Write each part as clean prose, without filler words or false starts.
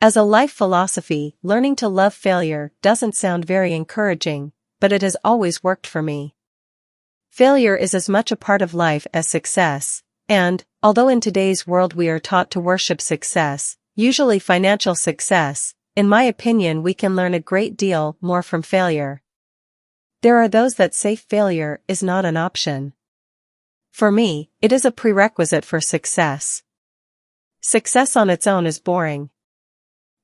As a life philosophy, learning to love failure doesn't sound very encouraging, but it has always worked for me. Failure is as much a part of life as success, and, although in today's world we are taught to worship success, usually financial success, in my opinion we can learn a great deal more from failure. There are those that say failure is not an option. For me, it is a prerequisite for success. Success on its own is boring.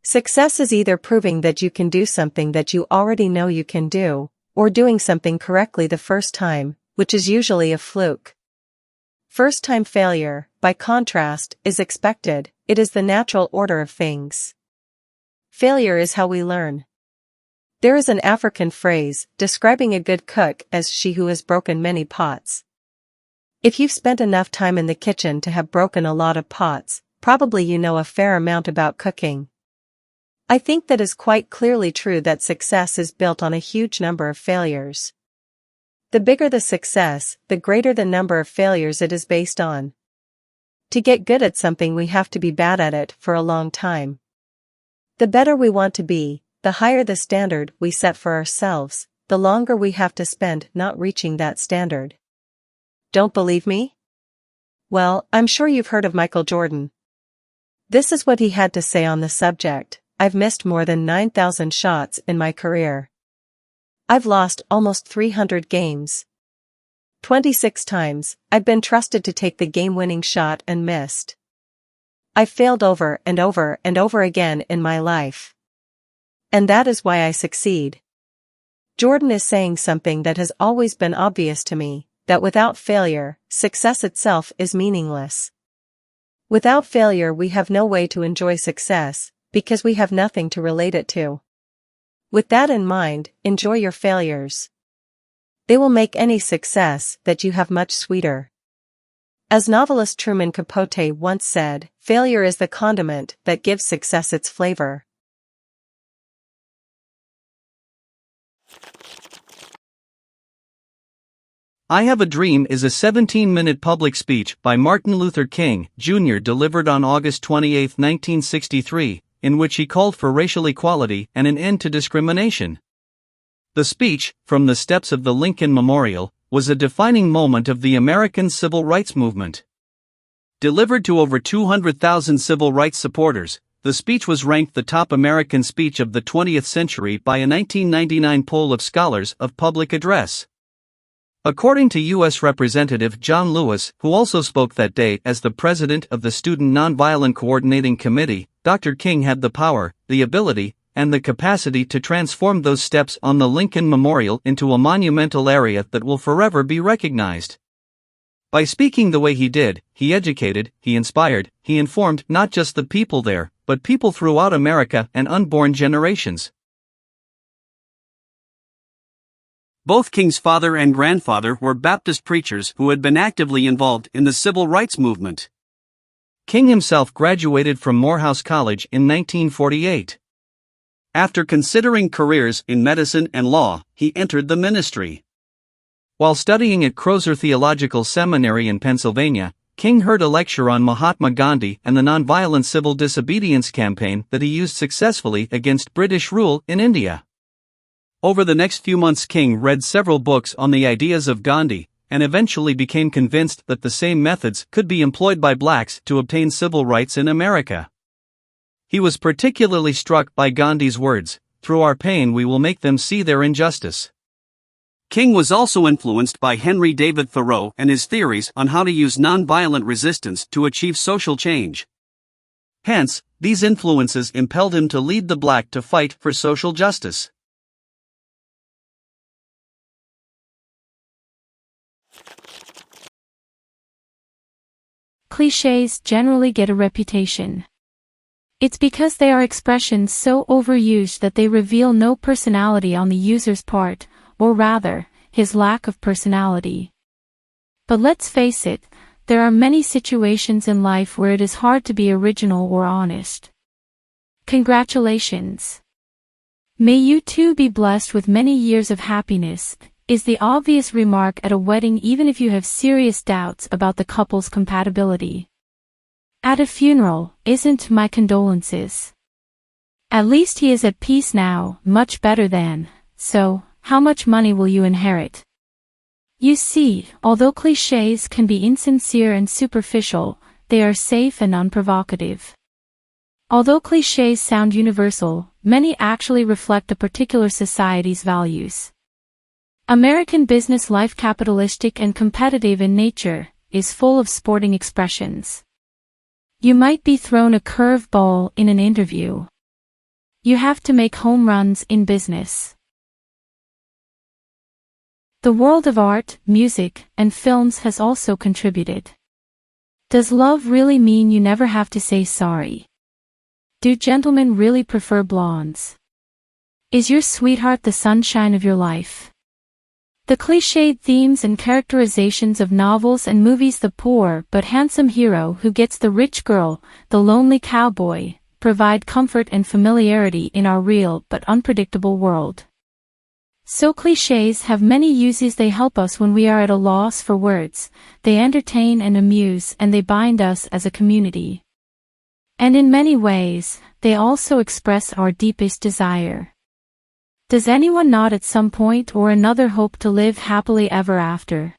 Success is either proving that you can do something that you already know you can do, or doing something correctly the first time, which is usually a fluke. First-time failure, by contrast, is expected. It is the natural order of things. Failure is how we learn. There is an African phrase describing a good cook as she who has broken many pots. If you've spent enough time in the kitchen to have broken a lot of pots, probably you know a fair amount about cooking. I think that is quite clearly true that success is built on a huge number of failures. The bigger the success, the greater the number of failures it is based on. To get good at something we have to be bad at it for a long time. The better we want to be, the higher the standard we set for ourselves, the longer we have to spend not reaching that standard. Don't believe me? Well, I'm sure you've heard of Michael Jordan. This is what he had to say on the subject: "I've missed more than 9,000 shots in my career. I've lost almost 300 games. 26 times, I've been trusted to take the game-winning shot and missed. I've failed over and over and over again in my life. And that is why I succeed." Jordan is saying something that has always been obvious to me, that without failure, success itself is meaningless. Without failure we have no way to enjoy success, because we have nothing to relate it to. With that in mind, enjoy your failures. They will make any success that you have much sweeter. As novelist Truman Capote once said, failure is the condiment that gives success its flavor. I Have a Dream is a 17-minute public speech by Martin Luther King, Jr. delivered on August 28, 1963, in which he called for racial equality and an end to discrimination. The speech, from the steps of the Lincoln Memorial, was a defining moment of the American civil rights movement. Delivered to over 200,000 civil rights supporters, the speech was ranked the top American speech of the 20th century by a 1999 poll of scholars of public address. According to U.S. Representative John Lewis, who also spoke that day as the president of the Student Nonviolent Coordinating Committee, Dr. King had the power, the ability, and the capacity to transform those steps on the Lincoln Memorial into a monumental area that will forever be recognized. By speaking the way he did, he educated, he inspired, he informed not just the people there, but people throughout America and unborn generations. Both King's father and grandfather were Baptist preachers who had been actively involved in the civil rights movement. King himself graduated from Morehouse College in 1948. After considering careers in medicine and law, he entered the ministry. While studying at Crozer Theological Seminary in Pennsylvania, King heard a lecture on Mahatma Gandhi and the nonviolent civil disobedience campaign that he used successfully against British rule in India. Over the next few months, King read several books on the ideas of Gandhi, and eventually became convinced that the same methods could be employed by blacks to obtain civil rights in America. He was particularly struck by Gandhi's words, "Through our pain we will make them see their injustice." King was also influenced by Henry David Thoreau and his theories on how to use nonviolent resistance to achieve social change. Hence, these influences impelled him to lead the black to fight for social justice. Clichés generally get a reputation. It's because they are expressions so overused that they reveal no personality on the user's part, or rather, his lack of personality. But let's face it, there are many situations in life where it is hard to be original or honest. Congratulations! May you too be blessed with many years of happiness, is the obvious remark at a wedding, even if you have serious doubts about the couple's compatibility. At a funeral, isn't my condolences. At least he is at peace now, much better than. So, how much money will you inherit? You see, although clichés can be insincere and superficial, they are safe and unprovocative. Although clichés sound universal, many actually reflect a particular society's values. American business life, capitalistic and competitive in nature, is full of sporting expressions. You might be thrown a curve ball in an interview. You have to make home runs in business. The world of art, music, and films has also contributed. Does love really mean you never have to say sorry? Do gentlemen really prefer blondes? Is your sweetheart the sunshine of your life? The cliched themes and characterizations of novels and movies, the poor but handsome hero who gets the rich girl, the lonely cowboy, provide comfort and familiarity in our real but unpredictable world. So clichés have many uses. They help us when we are at a loss for words, they entertain and amuse, and they bind us as a community. And in many ways, they also express our deepest desire. Does anyone not at some point or another hope to live happily ever after?